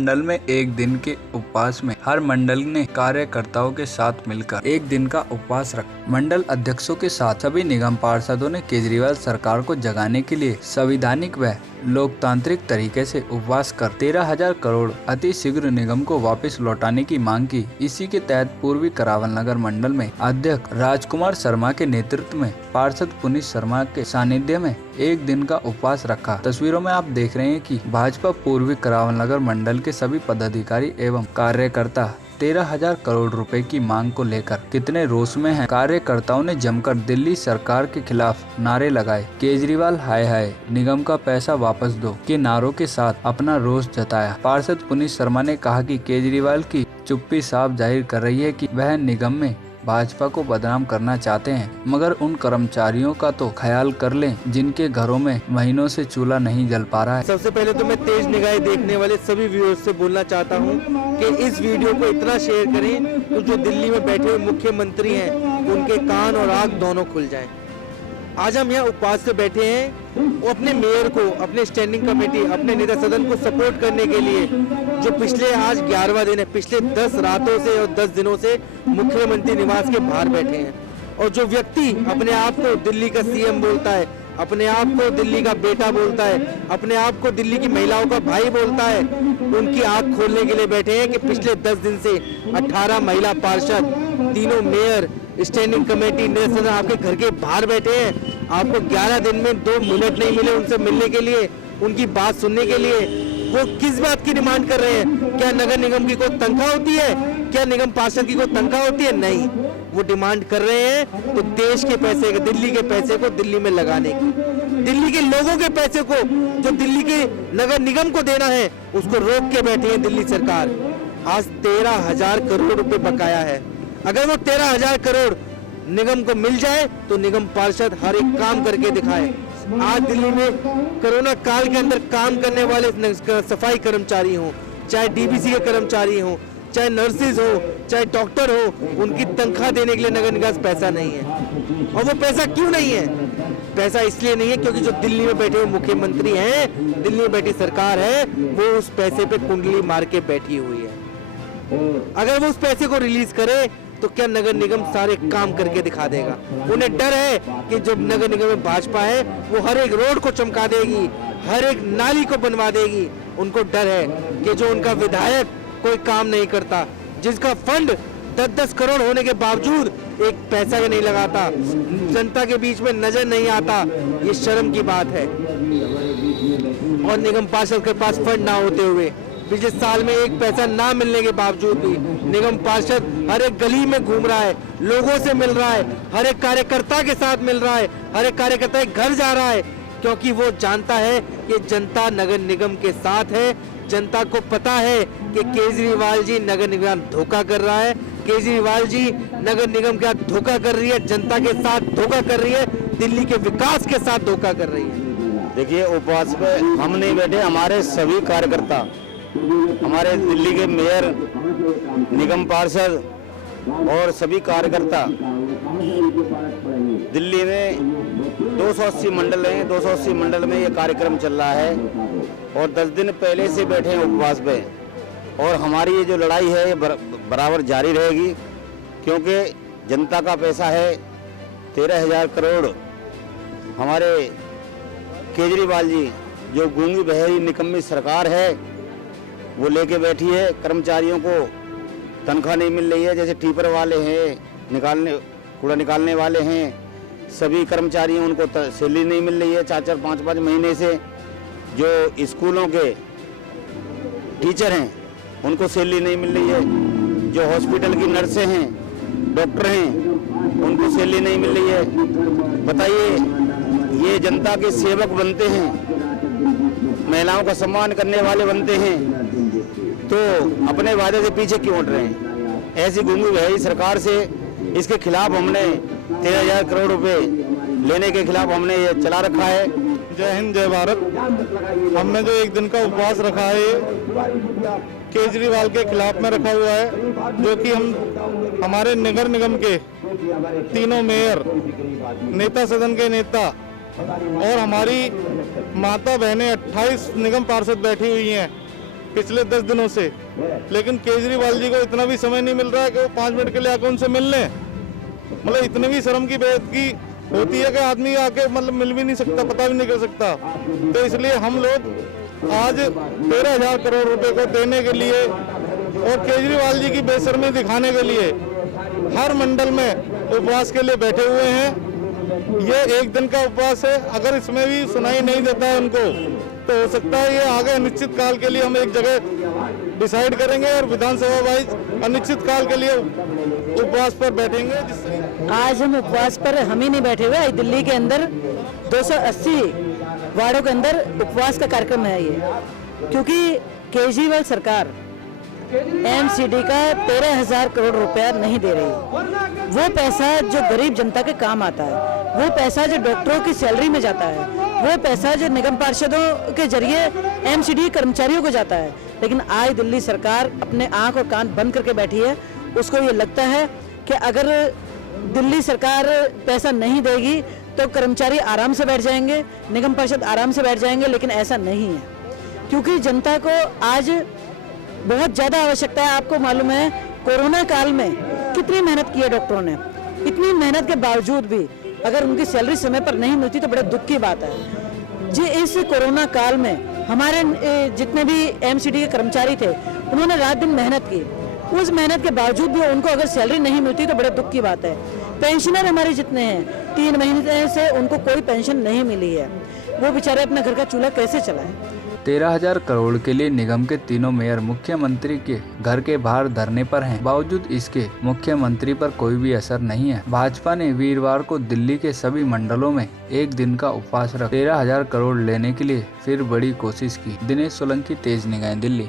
मंडल में एक दिन के उपवास में हर मंडल ने कार्यकर्ताओं के साथ मिलकर एक दिन का उपवास रखा। मंडल अध्यक्षों के साथ सभी निगम पार्षदों ने केजरीवाल सरकार को जगाने के लिए संवैधानिक व लोकतांत्रिक तरीके से उपवास कर 13,000 करोड़ अति शीघ्र निगम को वापस लौटाने की मांग की। इसी के तहत पूर्वी करावल नगर मंडल में अध्यक्ष राजकुमार शर्मा के नेतृत्व में पार्षद पुनीत शर्मा के सानिध्य में एक दिन का उपवास रखा। तस्वीरों में आप देख रहे हैं कि भाजपा पूर्वी करावल नगर मंडल के सभी पदाधिकारी एवं कार्यकर्ता 13,000 करोड़ रुपए की मांग को लेकर कितने रोष में हैं। कार्यकर्ताओं ने जमकर दिल्ली सरकार के खिलाफ नारे लगाए। केजरीवाल हाय हाय, निगम का पैसा वापस दो के नारों के साथ अपना रोष जताया। पार्षद पुनीत शर्मा ने कहा कि केजरीवाल की चुप्पी साफ जाहिर कर रही है कि वह निगम में भाजपा को बदनाम करना चाहते हैं, मगर उन कर्मचारियों का तो ख्याल कर लें जिनके घरों में महीनों से चूल्हा नहीं जल पा रहा है। सबसे पहले तो मैं तेज निगाह देखने वाले सभी व्यूअर्स से बोलना चाहता हूं कि इस वीडियो को इतना शेयर करें तो जो दिल्ली में बैठे हुए मुख्यमंत्री हैं उनके कान और आंख दोनों खुल जाएं। आज हम यहाँ उपवास से बैठे हैं वो अपने मेयर को, अपने स्टैंडिंग कमेटी, अपने नेता सदन को सपोर्ट करने के लिए, जो पिछले आज 11वां दिन है, पिछले 10 रातों से और 10 दिनों से मुख्यमंत्री निवास के बाहर बैठे हैं। और जो व्यक्ति अपने आप को दिल्ली का सीएम बोलता है, अपने आप को दिल्ली का बेटा बोलता है, अपने आप को दिल्ली की महिलाओं का भाई बोलता है, उनकी आंख खोलने के लिए बैठे हैं कि पिछले 10 दिन से 18 महिला पार्षद, तीनों मेयर, स्टैंडिंग कमेटी, नेता सदन आपके घर के बाहर बैठे हैं। आपको 11 दिन में 2 मिनट नहीं मिले उनसे मिलने के लिए, उनकी बात सुनने के लिए। वो किस बात की डिमांड कर रहे हैं? क्या नगर निगम की कोई तनख्वाह होती है? क्या निगम पार्षद की कोई तनख्वाह होती है? नहीं। वो डिमांड कर रहे हैं तो देश के पैसे, दिल्ली के पैसे को दिल्ली में लगाने की, दिल्ली के लोगों के पैसे को जो दिल्ली के नगर निगम को देना है उसको रोक के बैठी है दिल्ली सरकार। आज 13,000 करोड़ रुपए बकाया है। अगर वो 13,000 करोड़ निगम को मिल जाए तो निगम पार्षद हर एक काम करके दिखाए। आज दिल्ली में कोरोना काल के अंदर काम करने वाले सफाई कर्मचारी हों, चाहे डीबीसी के कर्मचारी हों, चाहे नर्सिस हो, चाहे डॉक्टर हो, उनकी तनख्वाह देने के लिए नगर निगम पैसा नहीं है। और वो पैसा क्यों नहीं है? पैसा इसलिए नहीं है क्योंकि जो दिल्ली में बैठे हुए मुख्यमंत्री हैं, दिल्ली में बैठी सरकार है, वो उस पैसे पे कुंडली मार के बैठी हुई है। अगर वो उस पैसे को रिलीज करे तो क्या नगर निगम सारे काम करके दिखा देगा? उन्हें डर है कि जब नगर निगम में भाजपा है वो हर एक रोड को चमका देगी, हर एक नाली को बनवा देगी। उनको डर है कि जो उनका विधायक कोई काम नहीं करता, जिसका फंड 10-10 करोड़ होने के बावजूद एक पैसा भी नहीं लगाता, जनता के बीच में नजर नहीं आता, ये शर्म की बात है। और निगम पार्षद के पास फंड ना होते हुए, पिछले साल में एक पैसा ना मिलने के बावजूद भी निगम पार्षद हर एक गली में घूम रहा है, लोगों से मिल रहा है, हर एक कार्यकर्ता के साथ मिल रहा है, हर एक कार्यकर्ता के घर जा रहा है, क्योंकि वो जानता है कि जनता नगर निगम के साथ है। जनता को पता है कि केजरीवाल जी नगर निगम धोखा कर रहा है, केजरीवाल जी नगर निगम के साथ धोखा कर रही है, जनता के साथ धोखा कर रही है, दिल्ली के विकास के साथ धोखा कर रही है। देखिए, उपवास पे हम नहीं बैठे, हमारे सभी कार्यकर्ता, हमारे दिल्ली के मेयर, निगम पार्षद और सभी कार्यकर्ता, दिल्ली में 280 मंडल हैं, 280 मंडल में ये कार्यक्रम चल रहा है और 10 दिन पहले से बैठे हैं उपवास पे। और हमारी ये जो लड़ाई है ये बराबर जारी रहेगी, क्योंकि जनता का पैसा है 13,000 करोड़। हमारे केजरीवाल जी जो गूंगी बहरी निकम्मी सरकार है वो लेके बैठी है। कर्मचारियों को तनख्वाह नहीं मिल रही है, जैसे टीपर वाले हैं, कूड़ा निकालने वाले हैं, सभी कर्मचारियों उनको सैलरी नहीं मिल रही है 4-4, 5-5 महीने से। जो स्कूलों के टीचर हैं उनको सैलरी नहीं मिल रही है, जो हॉस्पिटल की नर्सें हैं, डॉक्टर हैं, उनको सैलरी नहीं मिल रही है। बताइए, ये जनता के सेवक बनते हैं, महिलाओं का सम्मान करने वाले बनते हैं, तो अपने वादे से पीछे क्यों हट रहे हैं? ऐसी गूंगी बहरी सरकार से इसके खिलाफ हमने 13,000 करोड़ रुपए लेने के खिलाफ हमने ये चला रखा है। जय हिंद, जय भारत। हमने जो एक दिन का उपवास रखा है केजरीवाल के खिलाफ में रखा हुआ है, जो कि हम हमारे नगर निगम के तीनों मेयर, नेता सदन के नेता और हमारी माता बहनें 28 निगम पार्षद बैठी हुई हैं। पिछले 10 दिनों से, लेकिन केजरीवाल जी को इतना भी समय नहीं मिल रहा है कि वो 5 मिनट के लिए आके उनसे मिल लें। मतलब इतने भी शर्म की बात की होती है कि आदमी आके मतलब मिल भी नहीं सकता, पता भी नहीं कर सकता। तो इसलिए हम लोग आज 13,000 करोड़ रुपए को देने के लिए और केजरीवाल जी की बेशर्मी दिखाने के लिए हर मंडल में उपवास के लिए बैठे हुए हैं। ये 1 दिन का उपवास है, अगर इसमें भी सुनाई नहीं देता है उनको तो हो सकता है ये आगे अनिश्चित काल के लिए हम एक जगह डिसाइड करेंगे और विधानसभा वाइज अनिश्चित काल के लिए उपवास पर बैठेंगे। आज हम उपवास पर हम ही नहीं बैठे हुए, आज दिल्ली के अंदर 280 वार्डों के अंदर उपवास का कार्यक्रम है ये, क्योंकि केजरीवाल सरकार एमसीडी का 13,000 करोड़ रुपया नहीं दे रही। वो पैसा जो गरीब जनता के काम आता है, वो पैसा जो डॉक्टरों की सैलरी में जाता है, वो पैसा जो निगम पार्षदों के जरिए एमसीडी कर्मचारियों को जाता है, लेकिन आज दिल्ली सरकार अपने आंख और कान बंद करके बैठी है। उसको ये लगता है कि अगर दिल्ली सरकार पैसा नहीं देगी तो कर्मचारी आराम से बैठ जाएंगे, निगम पार्षद आराम से बैठ जाएंगे, लेकिन ऐसा नहीं है, क्योंकि जनता को आज बहुत ज़्यादा आवश्यकता है। आपको मालूम है कोरोना काल में कितनी मेहनत की है डॉक्टरों ने, इतनी मेहनत के बावजूद भी अगर उनकी सैलरी समय पर नहीं मिलती तो बड़े दुख की बात है। जी इस कोरोना काल में हमारे जितने भी एमसीडी के कर्मचारी थे उन्होंने रात दिन मेहनत की, उस मेहनत के बावजूद भी उनको अगर सैलरी नहीं मिलती तो बड़े दुख की बात है। पेंशनर हमारे जितने हैं 3 महीने से उनको कोई पेंशन नहीं मिली है, वो बेचारे अपना घर का चूल्हा कैसे चलाएं। 13,000 करोड़ के लिए निगम के तीनों मेयर मुख्यमंत्री के घर के बाहर धरने पर हैं। बावजूद इसके मुख्यमंत्री पर कोई भी असर नहीं है। भाजपा ने वीरवार को दिल्ली के सभी मंडलों में 1 दिन का उपवास रख 13,000 करोड़ लेने के लिए फिर बड़ी कोशिश की। दिनेश सोलंकी, तेज निगाहें, दिल्ली।